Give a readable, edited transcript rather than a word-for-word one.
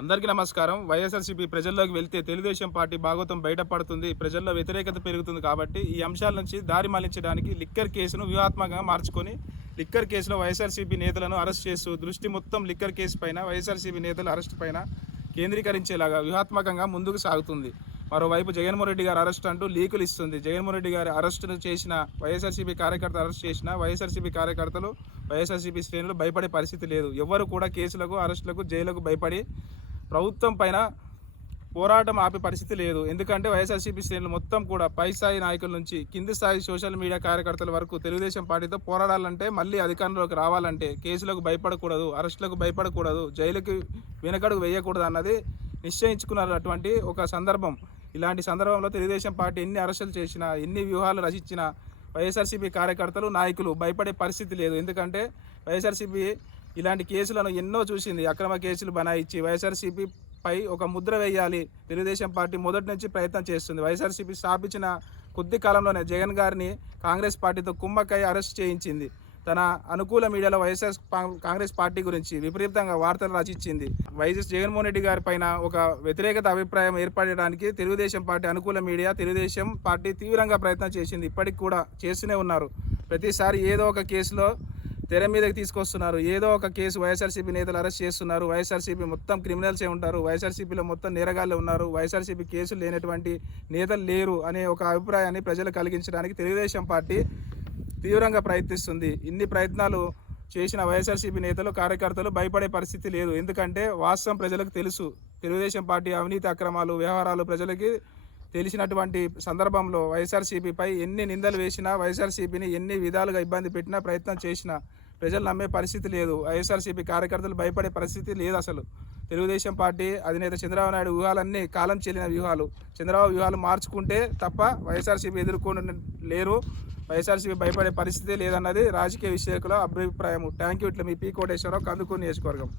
అందరికీ నమస్కారం. వైఎస్ఆర్సీపీ ప్రజల్లోకి వెళ్తే తెలుగుదేశం పార్టీ భాగోతం బయటపడుతుంది, ప్రజల్లో వ్యతిరేకత పెరుగుతుంది. కాబట్టి ఈ అంశాల నుంచి దారి మళ్లించడానికి లిక్కర్ కేసును వ్యూహాత్మకంగా మార్చుకొని లిక్కర్ కేసులో వైఎస్ఆర్సీపీ నేతలను అరెస్ట్ చేస్తూ దృష్టి మొత్తం లిక్కర్ కేసు పైన, వైఎస్ఆర్సీపీ నేతల అరెస్ట్ పైన కేంద్రీకరించేలాగా వ్యూహాత్మకంగా ముందుకు సాగుతుంది. మరోవైపు జగన్మోహన్ రెడ్డి గారు అరెస్ట్ అంటూ లీకులు ఇస్తుంది. జగన్మోహన్ రెడ్డి గారి అరెస్టును చేసిన వైఎస్ఆర్సీపీ కార్యకర్తలు అరెస్ట్ చేసిన వైఎస్ఆర్సీపీ కార్యకర్తలు, వైఎస్ఆర్సీపీ శ్రేణులు భయపడే పరిస్థితి లేదు. ఎవరు కూడా కేసులకు, అరెస్టులకు, జైలుకు భయపడి ప్రభుత్వం పైన పోరాటం ఆపే పరిస్థితి లేదు. ఎందుకంటే వైఎస్ఆర్సీపీ శ్రేణులు మొత్తం కూడా పై స్థాయి నాయకుల నుంచి కింది స్థాయి సోషల్ మీడియా కార్యకర్తల వరకు తెలుగుదేశం పార్టీతో పోరాడాలంటే, మళ్ళీ అధికారంలోకి రావాలంటే కేసులకు భయపడకూడదు, అరెస్టులకు భయపడకూడదు, జైలుకి వెనకడుగు వేయకూడదు అన్నది నిశ్చయించుకున్నటువంటి ఒక సందర్భం. ఇలాంటి సందర్భంలో తెలుగుదేశం పార్టీ ఎన్ని అరెస్టులు చేసినా, ఎన్ని వ్యూహాలు రచించినా వైఎస్ఆర్సీపీ కార్యకర్తలు, నాయకులు భయపడే పరిస్థితి లేదు. ఎందుకంటే వైఎస్ఆర్సీపీ ఇలాంటి కేసులను ఎన్నో చూసింది. అక్రమ కేసులు బనాయించి వైఎస్ఆర్సీపీ పై ఒక ముద్ర వేయాలి తెలుగుదేశం పార్టీ మొదటి నుంచి ప్రయత్నం చేస్తుంది. వైఎస్ఆర్సీపీ స్థాపించిన కొద్ది కాలంలోనే జగన్ గారిని కాంగ్రెస్ పార్టీతో కుమ్మక్కై అరెస్ట్ చేయించింది. తన అనుకూల మీడియాలో వైఎస్ఆర్ కాంగ్రెస్ పార్టీ గురించి విపరీతంగా వార్తలు రచించింది. వైఎస్ జగన్మోహన్ రెడ్డి గారి పైన ఒక వ్యతిరేకత అభిప్రాయం ఏర్పడడానికి తెలుగుదేశం పార్టీ అనుకూల మీడియా, తెలుగుదేశం పార్టీ తీవ్రంగా ప్రయత్నం చేసింది. ఇప్పటికి కూడా చేస్తూనే ఉన్నారు. ప్రతిసారి ఏదో ఒక కేసులో తెర మీదకి తీసుకొస్తున్నారు. ఏదో ఒక కేసు వైఎస్ఆర్సీపీ నేతలు అరెస్ట్ చేస్తున్నారు. వైఎస్ఆర్సీపీ మొత్తం క్రిమినల్సే ఉంటారు, వైఎస్ఆర్సీపీలో మొత్తం నేరగాళ్ళే ఉన్నారు, వైఎస్ఆర్సీపీ కేసులు లేనటువంటి నేతలు లేరు అనే ఒక అభిప్రాయాన్ని ప్రజలు కలిగించడానికి తెలుగుదేశం పార్టీ తీవ్రంగా ప్రయత్నిస్తుంది. ఇన్ని ప్రయత్నాలు చేసిన వైఎస్ఆర్సీపీ నేతలు, కార్యకర్తలు భయపడే పరిస్థితి లేదు. ఎందుకంటే వాస్తవం ప్రజలకు తెలుసు. తెలుగుదేశం పార్టీ అవినీతి అక్రమాలు, వ్యవహారాలు ప్రజలకి తెలిసినటువంటి సందర్భంలో వైఎస్ఆర్సీపీపై ఎన్ని నిందలు వేసినా, వైఎస్ఆర్సీపీని ఎన్ని విధాలుగా ఇబ్బంది పెట్టినా, ప్రయత్నం చేసినా ప్రజలు నమ్మే పరిస్థితి లేదు. వైఎస్ఆర్సీపీ కార్యకర్తలు భయపడే పరిస్థితి లేదు. అసలు తెలుగుదేశం పార్టీ అధినేత చంద్రబాబు నాయుడు వ్యూహాలన్నీ కాలం చెల్లిన వ్యూహాలు. చంద్రబాబు వ్యూహాలు మార్చుకుంటే తప్ప వైఎస్ఆర్సీపీ ఎదుర్కొని లేరు, వైఎస్ఆర్సీపీ భయపడే పరిస్థితి లేదన్నది రాజకీయ విశ్లేషకుల అభిప్రాయం. Thank you. ఇట్లా మీ పి కోటేశ్వరరావు, కందుకూరు నియోజకవర్గం.